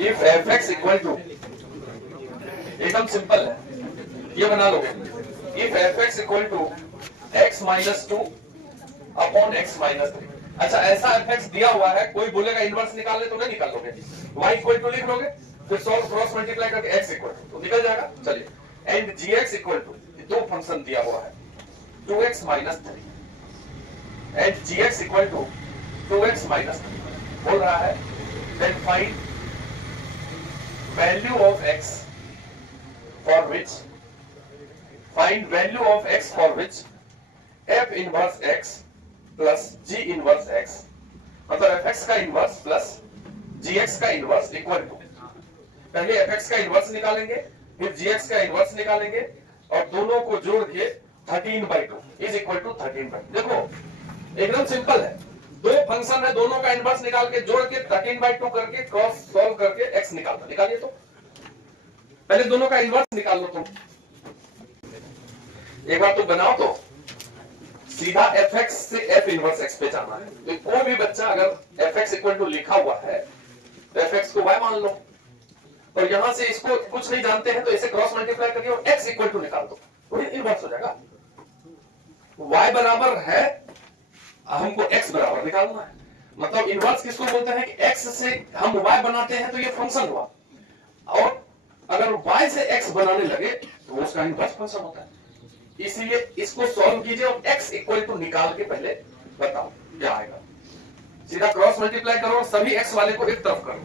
If F X equal to, एकदम simple है, ये बना लोगे, if F X equal to X minus two upon X minus three. अच्छा ऐसा एफ एक्स दिया हुआ है, कोई बोलेगा इनवर्स निकाल ले तो नहीं निकाल लोगे, y इक्वल टू लिख लोगे, फिर सॉल्व क्रॉस मल्टीप्लाई करके x इक्वल टू तो निकल जाएगा। चलिए एंड gx इक्वल टू, दो फंक्शन दिया हुआ है 2x minus three and gx equal to 2x minus three, बोल रहा है then find value of x for which, find value of x for which f inverse x plus g inverse x, मतलब fx का inverse plus gx का inverse equal to, पहले fx का inverse निकालेंगे फिर gx का इनवर्स निकालेंगे और दोनों को जोड़ के 13/2 इज इक्वल टू 13/2। देखो एकदम सिंपल है, दो फंक्शन है, दोनों का इनवर्स निकाल के जोड़ के 13/2 करके क्रॉस सॉल्व करके x निकालना, निकालिए तो पहले दोनों का इनवर्स निकाल लो तुम, एक बार तुम बनाओ तो सीधा fx से f इनवर्स x पे जाना है। तो कोई भी बच्चा अगर fx इक्वल टू लिखा हुआ है तो fx को y मान लो, और यहां से इसको कुछ नहीं जानते हैं तो इसे क्रॉस मल्टीप्लाई करिए और x इक्वल टू निकाल दो, वही इनवर्स हो जाएगा। y बराबर है, हमको x बराबर निकालना है, मतलब इनवर्स किसको बोलते हैं कि x से हम y बनाते हैं तो ये फंक्शन हुआ, और अगर y से x बनाने लगे तो उसका इनवर्स फंक्शन होता है। इसीलिए इसको सॉल्व कीजिए और x इक्वल टू निकाल के पहले बताओ क्या आएगा, सीधा क्रॉस मल्टीप्लाई करो, सभी x वाले को एक तरफ करो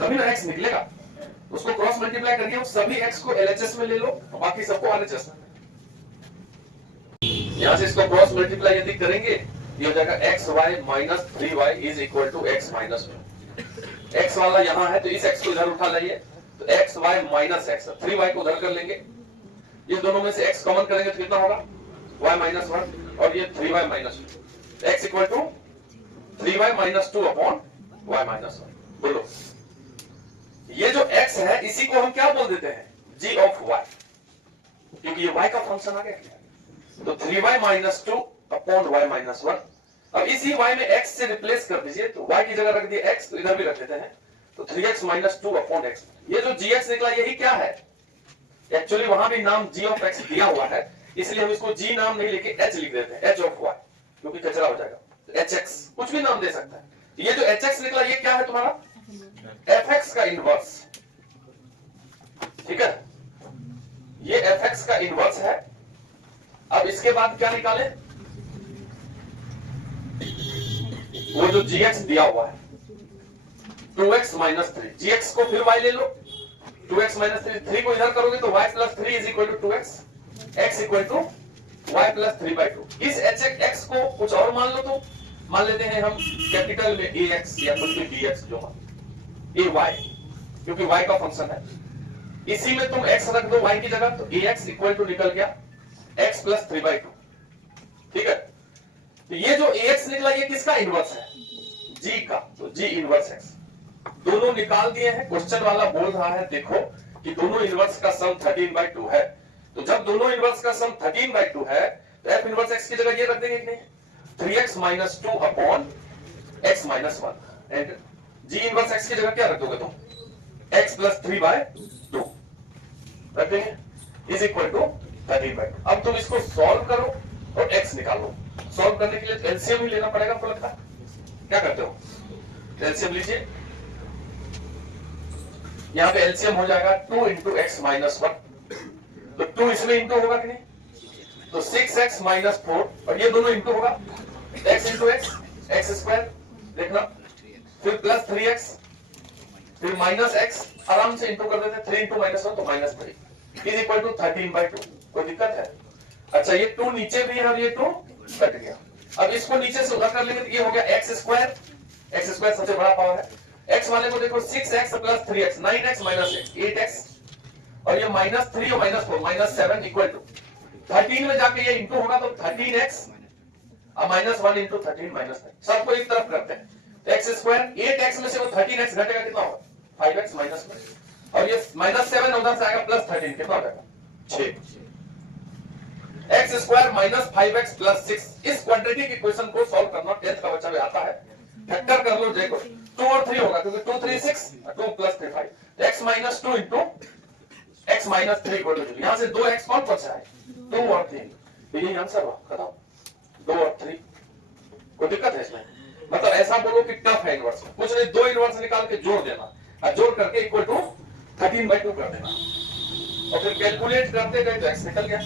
तभी ना x निकलेगा, उसको क्रॉस मल्टीप्लाई करके हम सभी x को LHS में ले लो और बाकी सबको RHS में। यहां से इसको क्रॉस मल्टीप्लाई यदि करेंगे ये हो जाएगा xy minus 3y is equal to x minus 2। x वाला यहां है तो इस x को इधर उठा लाइए तो xy माइनस x, 3y को उधर कर लेंगे, ये दोनों में से x कॉमन करेंगे तो कितना होगा y माइनस 1 और ये 3y minus 2, x equal to 3y minus 2 upon y minus 1। बोलो ये जो x है इसी को हम क्या बोल देते हैं g ऑफ y, क्योंकि ये y का फंक्शन आ गया, तो 3y minus 2 upon y minus 1। अब इसी y में x से रिप्लेस कर दीजिए, तो y की जगह रख दिए x, तो इधर भी रख देते हैं, तो 3x माइनस 2 अपॉन x। ये जो gx निकला यही क्या है, एक्चुअली वहां भी नाम g ऑफ x दिया हुआ है, इसलिए हम इसको g नाम नहीं लेके h लिख देते हैं, h ऑफ y, क्योंकि कचरा हो जाएगा, तो hx कुछ भी नाम दे सकता है। ये जो hx निकला ये क्या है तुम्हारा fx का इनवर्स, ठीक है, ये fx का इनवर्स है। अब इसके बाद क्या निकाले, वो जो gx दिया हुआ है 2x माइनस 3, gx को फिर y ले लो, 2x माइनस 3 को इधर करोगे तो y plus 3 is equal to 2x, x equal to y plus 3/2। इस x को कुछ और मान लो, तो मान लेते हैं हम कैपिटल में ax या कुछ भी dx जो मान ay, क्योंकि y का फंक्शन है, इसी में तुम x रख दो y की जगह, तो ax इक्वल टू निकल गया x प्लस 3/2, ठीक है। तो ये जो ax निकला ये किसका इनवर्स है, g का, तो g इनवर्स x। दोनों निकाल दिए हैं, क्वेश्चन वाला बोल रहा है देखो कि दोनों इनवर्स का सम 13/2 है, तो जब दोनों इनवर्स का सम 13/2 है तो f इनवर्स x की जगह ये रख देंगे कि नहीं, 3x minus 2 upon x minus 1, and g inverse x की जगह क्या रख दोगे तुम, x प्लस 3/2 रख देंगे इज इक्वल टू 13/2। अब तुम इसको सॉल्व करो और x निकालो, सॉल्व करने के लिए एलसीएम ही लेना पड़ेगा, आपको लगता है क्या करते हो, एलसीएम लीजिए, यहाँ पे एलसीएम हो जाएगा 2 इंटू एक्स माइनस 1, तो 2 इसमें इंटू होगा कि नहीं, तो 6x माइनस 4, और ये दोनों इंटू होगा, x इंटू एक्स स्क्वायर देखना, फिर प्लस 3x, फिर माइनस x, आराम से इंटू कर देते, 3 इंटू माइनस 1 तो माइनस 3 इज इक्वल टू 13/2। कोई दिक्कत है, अच्छा ये 2 नीचे भी है और ये 2 कट गया, अब इसको नीचे से उधर कर लेंगे तो ये हो गया x स्क्वायर सबसे बड़ा पावर है, x वाले को देखो 6x plus 3x 9x minus 8x, और ये माइनस 3 और माइनस 4 माइनस 7 इक्वल टू 13 में जाके ये इंटू होगा तो 13x और माइनस 1 इंटू 13 माइनस 9, सबको एक तरफ करते हैं, तो x स्क्वायर 8x में से वो 13x घटेगा कितना होगा 5x माइनस 1, और ये माइनस 7 उधर से आएगा प्लस 13 कितना हो जाएगा 6, x square minus 5x plus 6। इस क्वाड्रेटिक इक्वेशन को सॉल्व करना 10th का बच्चा भी आता है, फैक्टर कर लो देखो, 2 और 3 होगा क्योंकि 2 3 6 2 प्लस 3 5, तो x minus 2 into x minus 3 equal to 0। यहाँ से 2x कौन बचा है? 2 और 3, तो यही आंसर हुआ। खत्म। 2 और 3, कोई दिक्कत है इसमें? मतलब ऐसा बोलो कि टफ है इनवर्स, कुछ नहीं, 2 इनवर्स निकाल के जोड़ देना और जोड़ करके इक्वल टू 13/2 कर देना और फिर कैलकुलेट करते गए तो x निकल गया।